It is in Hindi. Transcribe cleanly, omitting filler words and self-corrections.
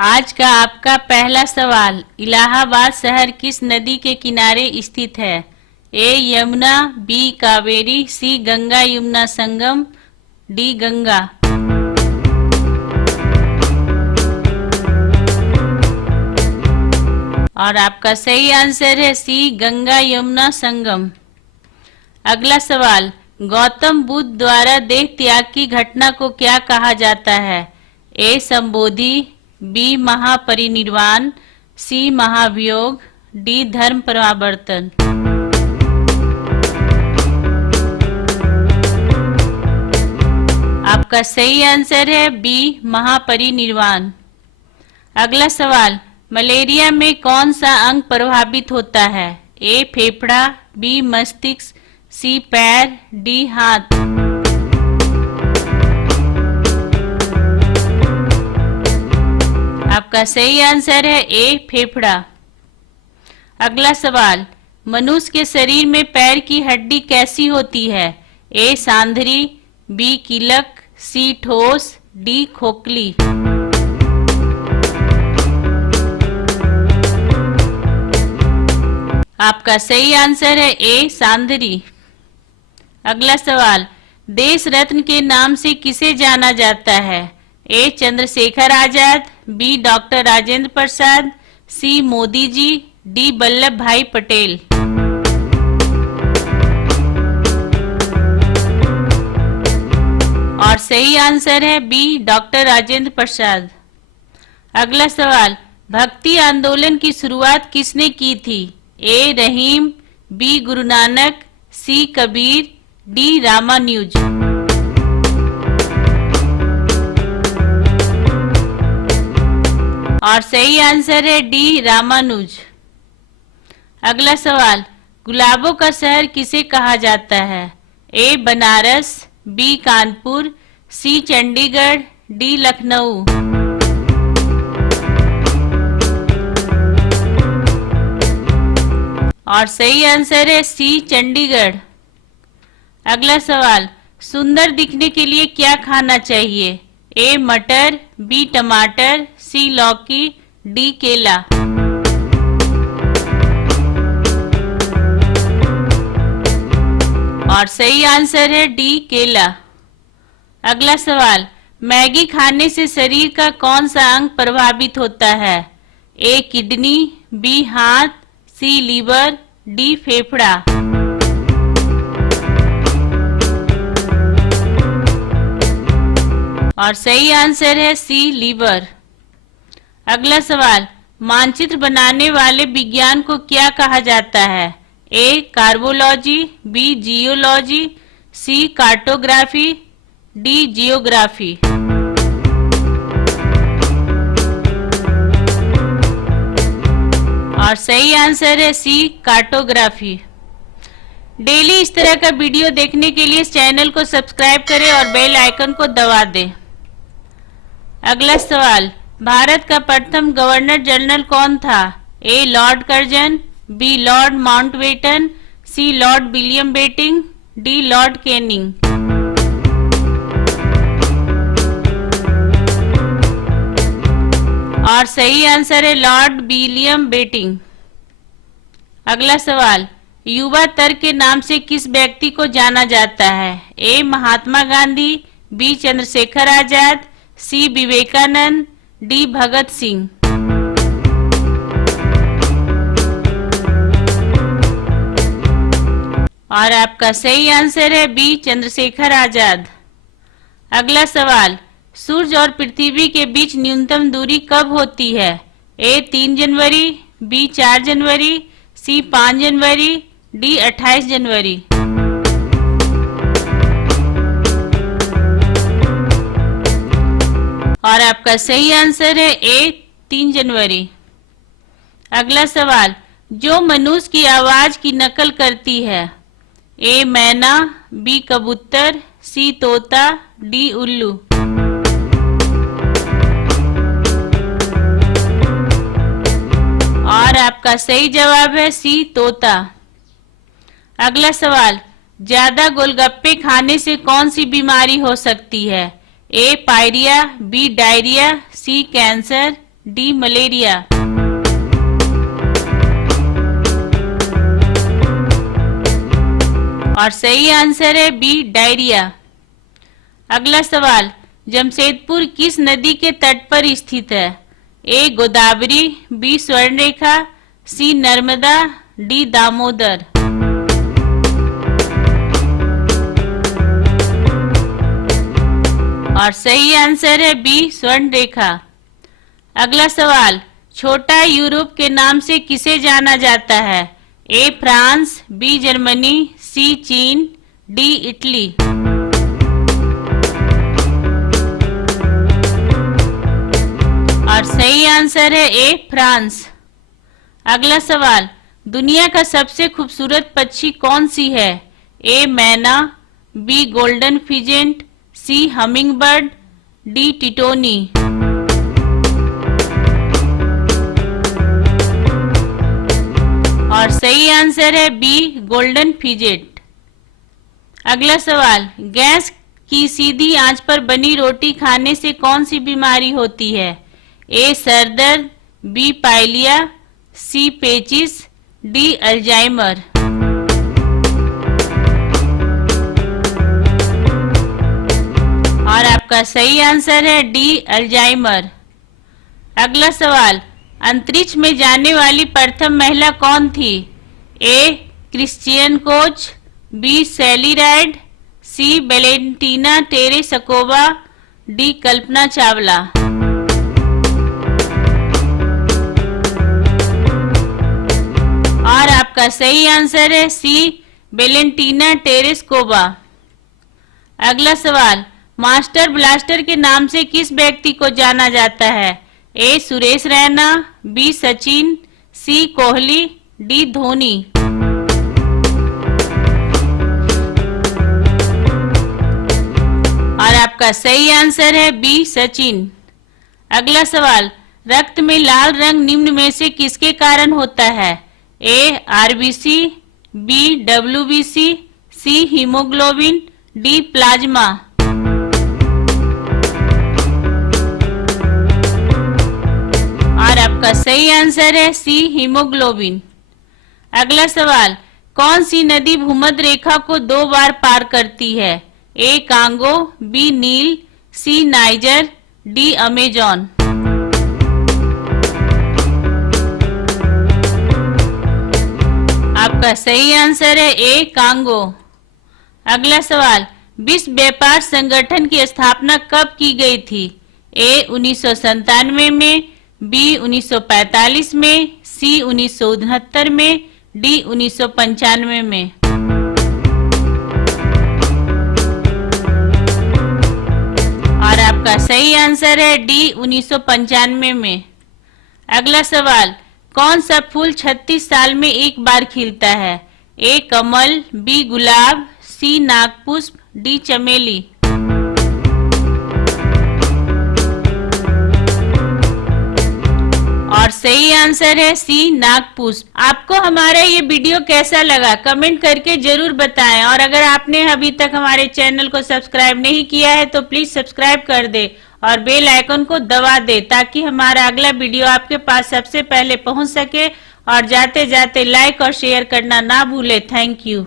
आज का आपका पहला सवाल, इलाहाबाद शहर किस नदी के किनारे स्थित है? ए यमुना, बी कावेरी, सी गंगा यमुना संगम, डी गंगा। और आपका सही आंसर है सी गंगा यमुना संगम। अगला सवाल, गौतम बुद्ध द्वारा देह त्याग की घटना को क्या कहा जाता है? ए संबोधि, बी महापरिनिर्वाण, सी महाभियोग, डी धर्म परावर्तन। आपका सही आंसर है बी महापरिनिर्वाण। अगला सवाल, मलेरिया में कौन सा अंग प्रभावित होता है? ए फेफड़ा, बी मस्तिष्क, सी पैर, डी हाथ। आपका सही आंसर है ए फेफड़ा। अगला सवाल, मनुष्य के शरीर में पैर की हड्डी कैसी होती है? ए सांधरी, बी कीलक, सी ठोस, डी खोखली। आपका सही आंसर है ए सांधरी। अगला सवाल, देश रत्न के नाम से किसे जाना जाता है? ए चंद्रशेखर आजाद, बी डॉक्टर राजेंद्र प्रसाद, सी मोदी जी, डी वल्लभ भाई पटेल। और सही आंसर है बी डॉक्टर राजेंद्र प्रसाद। अगला सवाल, भक्ति आंदोलन की शुरुआत किसने की थी? ए रहीम, बी गुरु नानक, सी कबीर, डी रामानुज। और सही आंसर है डी रामानुज। अगला सवाल, गुलाबों का शहर किसे कहा जाता है? ए बनारस, बी कानपुर, सी चंडीगढ़, डी लखनऊ। और सही आंसर है सी चंडीगढ़। अगला सवाल, सुंदर दिखने के लिए क्या खाना चाहिए? ए मटर, बी टमाटर, सी लौकी, डी केला। और सही आंसर है डी केला। अगला सवाल, मैगी खाने से शरीर का कौन सा अंग प्रभावित होता है? ए किडनी, बी हाथ, सी लीवर, डी फेफड़ा। और सही आंसर है सी लीवर। अगला सवाल, मानचित्र बनाने वाले विज्ञान को क्या कहा जाता है? ए कार्बोलॉजी, बी जियोलॉजी, सी कार्टोग्राफी, डी जियोग्राफी। और सही आंसर है सी कार्टोग्राफी। डेली इस तरह का वीडियो देखने के लिए इस चैनल को सब्सक्राइब करें और बेल आइकन को दबा दें। अगला सवाल, भारत का प्रथम गवर्नर जनरल कौन था? A Lord Curzon, B Lord Mountbatten, C Lord William Bentinck, D Lord Canning. और सही आंसर है लॉर्ड विलियम बेटिंग। अगला सवाल, युवा तर्क के नाम से किस व्यक्ति को जाना जाता है? ए महात्मा गांधी, बी चंद्रशेखर आजाद, सी विवेकानंद, डी भगत सिंह। और आपका सही आंसर है बी चंद्रशेखर आजाद। अगला सवाल, सूर्य और पृथ्वी के बीच न्यूनतम दूरी कब होती है? ए 3 जनवरी, बी 4 जनवरी, सी 5 जनवरी, डी 28 जनवरी। और आपका सही आंसर है ए 3 जनवरी। अगला सवाल, जो मनुष्य की आवाज की नकल करती है? ए मैना, बी कबूतर, सी तोता, डी उल्लू। और आपका सही जवाब है सी तोता। अगला सवाल, ज्यादा गोलगप्पे खाने से कौन सी बीमारी हो सकती है? ए पायरिया, बी डायरिया, सी कैंसर, डी मलेरिया। और सही आंसर है बी डायरिया। अगला सवाल, जमशेदपुर किस नदी के तट पर स्थित है? ए गोदावरी, बी स्वर्णरेखा, सी नर्मदा, डी दामोदर। और सही आंसर है बी स्वर्णरेखा। अगला सवाल, छोटा यूरोप के नाम से किसे जाना जाता है? ए फ्रांस, बी जर्मनी, सी चीन, डी इटली। और सही आंसर है ए फ्रांस। अगला सवाल, दुनिया का सबसे खूबसूरत पक्षी कौन सी है? ए मैना, बी गोल्डन फिजेंट, सी हमिंग बर्ड, डी टिटोनी। और सही आंसर है बी गोल्डन फिजेंट। अगला सवाल, गैस की सीधी आंच पर बनी रोटी खाने से कौन सी बीमारी होती है? ए सर दर्द, बी पाइलिया, सी पेचिस, डी अल्जाइमर। और आपका सही आंसर है डी अल्जाइमर। अगला सवाल, अंतरिक्ष में जाने वाली प्रथम महिला कौन थी? A Christina Koch, B Sally Ride, C Valentina Tereshkova, D Kalpana Chawla. और आपका सही आंसर है सी वेलेंटीना टेरेस्कोवा। अगला सवाल, मास्टर ब्लास्टर के नाम से किस व्यक्ति को जाना जाता है? ए सुरेश रैना, बी सचिन, सी कोहली, डी धोनी। और आपका सही आंसर है बी सचिन। अगला सवाल, रक्त में लाल रंग निम्न में से किसके कारण होता है? ए आरबीसी, बी डब्ल्यूबीसी, सी हीमोग्लोबिन, डी प्लाज्मा। और आपका सही आंसर है सी हीमोग्लोबिन। अगला सवाल, कौन सी नदी भूमध्य रेखा को 2 बार पार करती है? ए कांगो, बी नील, सी नाइजर, डी अमेजॉन। आपका सही आंसर है ए कांगो। अगला सवाल, विश्व व्यापार संगठन की स्थापना कब की गई थी? ए 1997 में, बी 1945 में, सी 1969 में, डी 1995 में। और आपका सही आंसर है डी 1995 में। अगला सवाल, कौन सा फूल 36 साल में एक बार खिलता है? ए कमल, बी गुलाब, सी नागपुष्प, डी चमेली। और सही आंसर है सी नागपुष्प। आपको हमारा ये वीडियो कैसा लगा कमेंट करके जरूर बताएं। और अगर आपने अभी तक हमारे चैनल को सब्सक्राइब नहीं किया है तो प्लीज सब्सक्राइब कर दे और बेल आइकन को दबा दे ताकि हमारा अगला वीडियो आपके पास सबसे पहले पहुंच सके। और जाते जाते लाइक और शेयर करना ना भूले। Thank you.